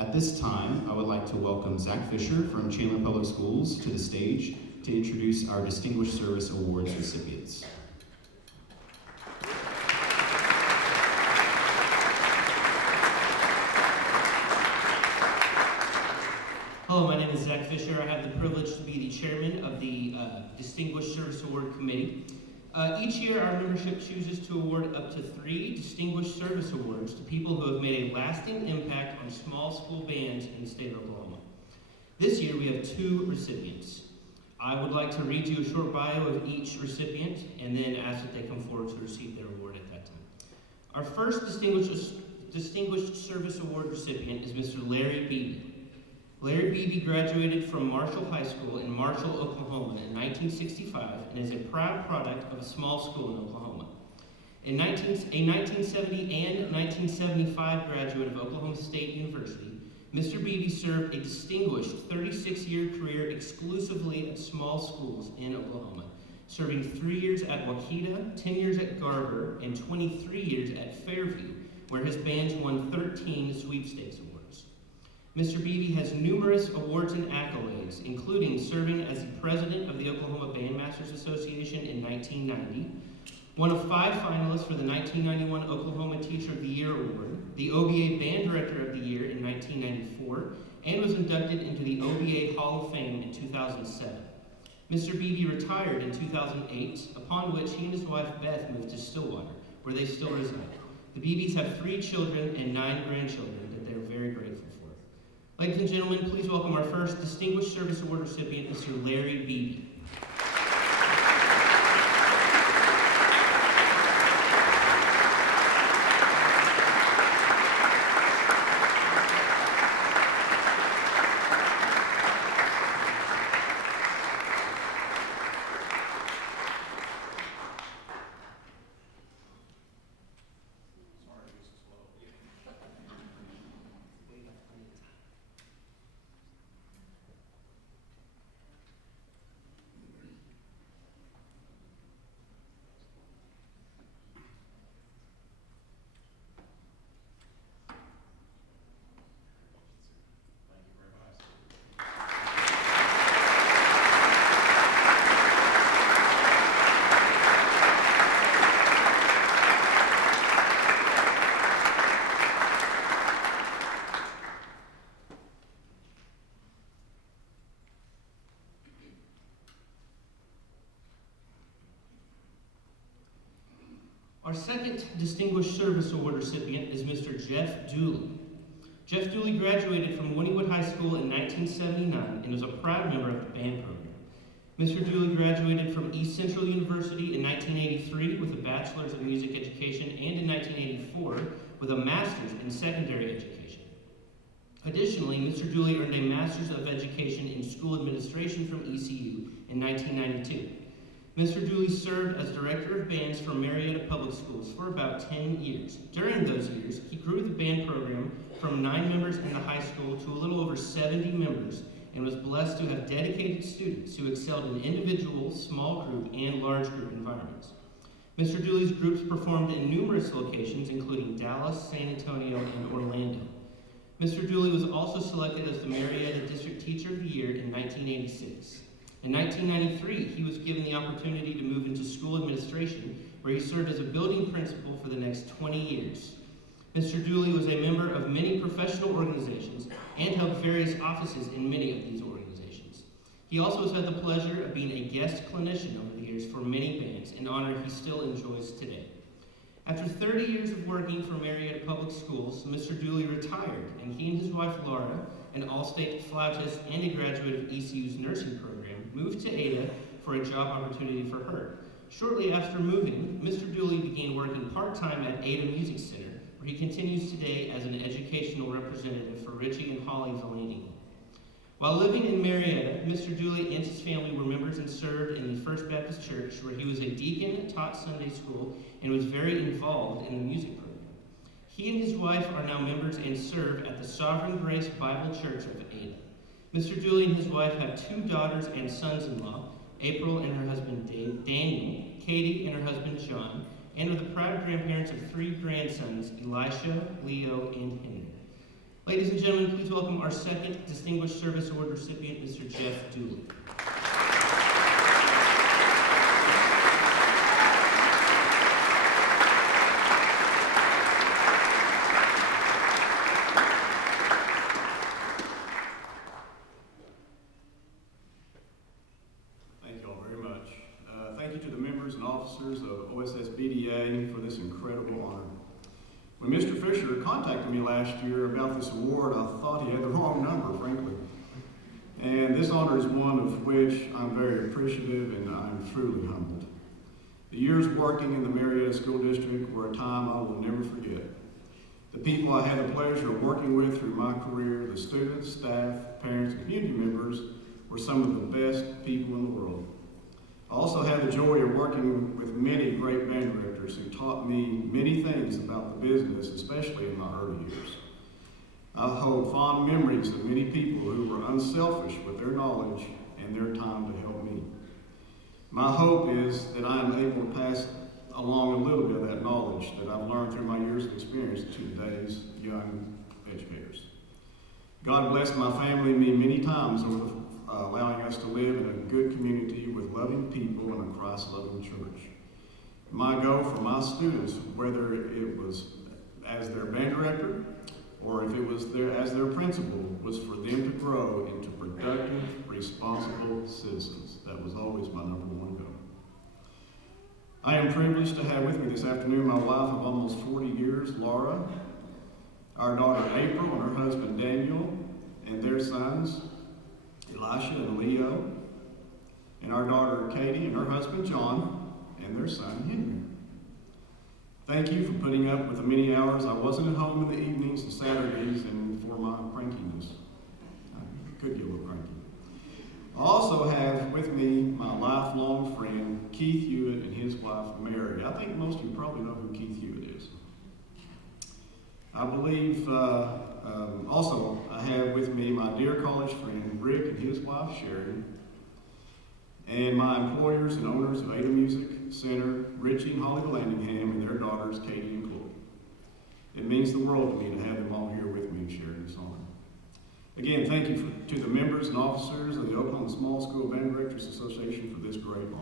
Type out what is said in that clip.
At this time, I would like to welcome Zach Fisher from Chandler Public Schools to the stage to introduce our Distinguished Service Awards recipients. Hello, my name is Zach Fisher. I have the privilege to be the chairman of the Distinguished Service Award Committee. Each year, our membership chooses to award up to 3 Distinguished Service Awards to people who have made a lasting impact on small school bands in the state of Oklahoma. This year, we have 2 recipients. I would like to read you a short bio of each recipient and then ask that they come forward to receive their award at that time. Our first Distinguished Service Award recipient is Mr. Larry Beebe. Larry Beebe graduated from Marshall High School in Marshall, Oklahoma in 1965 and is a proud product of a small school in Oklahoma. A 1970 and 1975 graduate of Oklahoma State University, Mr. Beebe served a distinguished 36-year career exclusively at small schools in Oklahoma, serving 3 years at Waukeeta, 10 years at Garber, and 23 years at Fairview, where his bands won 13 sweepstakes awards. Mr. Beebe has numerous awards and accolades, including serving as the president of the Oklahoma Bandmasters Association in 1990, one of 5 finalists for the 1991 Oklahoma Teacher of the Year Award, the OBA Band Director of the Year in 1994, and was inducted into the OBA Hall of Fame in 2007. Mr. Beebe retired in 2008, upon which he and his wife Beth moved to Stillwater, where they still reside. The Beebes have 3 children and 9 grandchildren that they are very grateful for. Ladies and gentlemen, please welcome our first Distinguished Service Award recipient, Mr. Larry Beebe. Our second Distinguished Service Award recipient is Mr. Jeff Dooley. Jeff Dooley graduated from Wynnewood High School in 1979 and was a proud member of the band program. Mr. Dooley graduated from East Central University in 1983 with a Bachelor's of Music Education and in 1984 with a Master's in Secondary Education. Additionally, Mr. Dooley earned a Master's of Education in School Administration from ECU in 1992. Mr. Dooley served as Director of Bands for Marietta Public Schools for about 10 years. During those years, he grew the band program from 9 members in the high school to a little over 70 members and was blessed to have dedicated students who excelled in individual, small group, and large group environments. Mr. Dooley's groups performed in numerous locations, including Dallas, San Antonio, and Orlando. Mr. Dooley was also selected as the Marietta District Teacher of the Year in 1986. In 1993, he was given the opportunity to move into school administration, where he served as a building principal for the next 20 years. Mr. Dooley was a member of many professional organizations and held various offices in many of these organizations. He also has had the pleasure of being a guest clinician over the years for many bands, an honor he still enjoys today. After 30 years of working for Marietta Public Schools, Mr. Dooley retired, and he and his wife Laura, an All-State flautist and a graduate of ECU's nursing program, moved to Ada for a job opportunity for her. Shortly after moving, Mr. Dooley began working part-time at Ada Music Center, where he continues today as an educational representative for Richie and Holly Vallandigham. While living in Marietta, Mr. Dooley and his family were members and served in the First Baptist Church, where he was a deacon, taught Sunday school, and was very involved in the music program. He and his wife are now members and serve at the Sovereign Grace Bible Church of Ada. Mr. Dooley and his wife have 2 daughters and sons-in-law, April and her husband Daniel, Katie and her husband John, and are the proud grandparents of 3 grandsons, Elisha, Leo, and Henry. Ladies and gentlemen, please welcome our second Distinguished Service Award recipient, Mr. Jeff Dooley. Thank you all very much. Thank you to the members and officers of OSSBDA for this incredible honor. When Mr. Fisher contacted me last year about this award, I thought he had the wrong number, frankly. And this honor is one of which I'm very appreciative and I'm truly humbled. The years working in the Marietta School District were a time I will never forget. The people I had the pleasure of working with through my career, the students, staff, parents, and community members, were some of the best people in the world. I also had the joy of working with many great band directors who taught me many things about the business, especially in my early years. I hold fond memories of many people who were unselfish with their knowledge and their time to help me. My hope is that I am able to pass along a little bit of that knowledge that I've learned through my years of experience to today's young educators. God blessed my family and me many times over allowing us to live in a good community with loving people and a Christ-loving church. My goal for my students, whether it was as their band director or if it was as their principal, was for them to grow into productive, responsible citizens. That was always my number one goal. I am privileged to have with me this afternoon my wife of almost 40 years, Laura, our daughter April and her husband Daniel, and their sons, Elisha and Leo, and our daughter Katie and her husband John, and their son Henry. Thank you for putting up with the many hours I wasn't at home in the evenings and Saturdays and for my crankiness. I could get a little cranky. I also have with me my lifelong friend Keith Hewitt and his wife Mary. I think most of you probably know who Keith Hewitt is. I believe also I have with me my dear college friend Rick and his wife Sherry, and my employers and owners of Ada Music Center, Richie and Holly Landingham, and their daughters Katie and Chloe. It means the world to me to have them all here with me and sharing this honor. Again, thank you to the members and officers of the Oklahoma Small School Band Directors Association for this great honor.